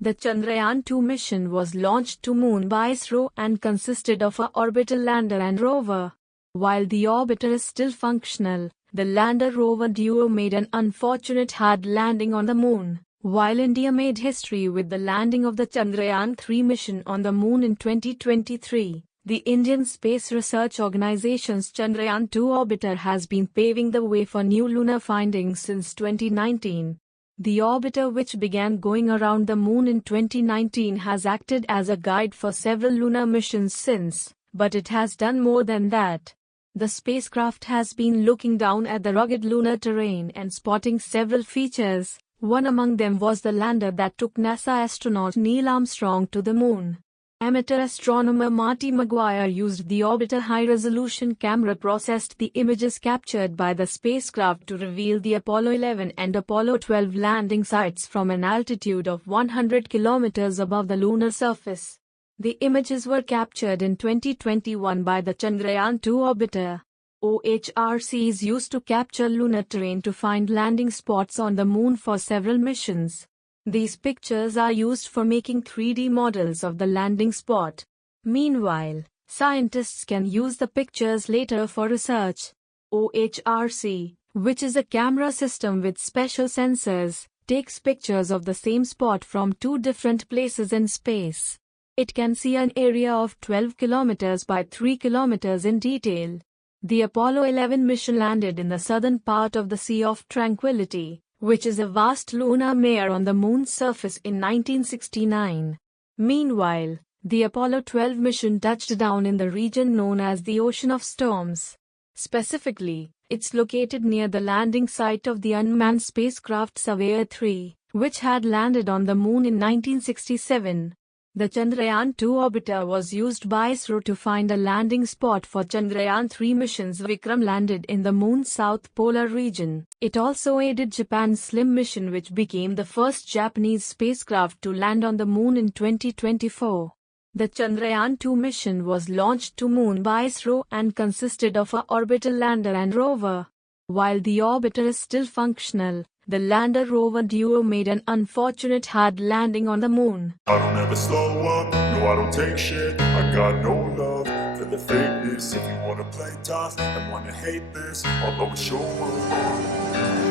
The Chandrayaan-2 mission was launched to Moon by Isro and consisted of a orbital lander and rover. While the orbiter is still functional, the lander-rover duo made an unfortunate hard landing on the Moon. While India made history with the landing of the Chandrayaan-3 mission on the Moon in 2023, the Indian Space Research Organization's Chandrayaan-2 orbiter has been paving the way for new lunar findings since 2019. The orbiter, which began going around the Moon in 2019, has acted as a guide for several lunar missions since, but it has done more than that. The spacecraft has been looking down at the rugged lunar terrain and spotting several features. One among them was the lander that took NASA astronaut Neil Armstrong to the Moon. Amateur astronomer Marty Maguire used the orbiter high-resolution camera processed the images captured by the spacecraft to reveal the Apollo 11 and Apollo 12 landing sites from an altitude of 100 kilometers above the lunar surface. The images were captured in 2021 by the Chandrayaan-2 orbiter. OHRC is used to capture lunar terrain to find landing spots on the Moon for several missions. These pictures are used for making 3D models of the landing spot. Meanwhile, scientists can use the pictures later for research. OHRC, which is a camera system with special sensors, takes pictures of the same spot from two different places in space. It can see an area of 12 kilometers by 3 kilometers in detail. The Apollo 11 mission landed in the southern part of the Sea of Tranquility, which is a vast lunar mare on the Moon's surface in 1969. Meanwhile, the Apollo 12 mission touched down in the region known as the Ocean of Storms. Specifically, it's located near the landing site of the unmanned spacecraft Surveyor 3, which had landed on the Moon in 1967. The Chandrayaan-2 orbiter was used by Isro to find a landing spot for Chandrayaan-3 missions. Vikram landed in the Moon's south polar region. It also aided Japan's SLIM mission, which became the first Japanese spacecraft to land on the Moon in 2024. The Chandrayaan-2 mission was launched to Moon by Isro and consisted of a orbital lander and rover. While the orbiter is still functional, the lander-rover duo made an unfortunate hard landing on the Moon. I don't ever slow up, no I don't take shit. I got no love for the fakeness. If you wanna play tough and wanna hate this, I'll always show up.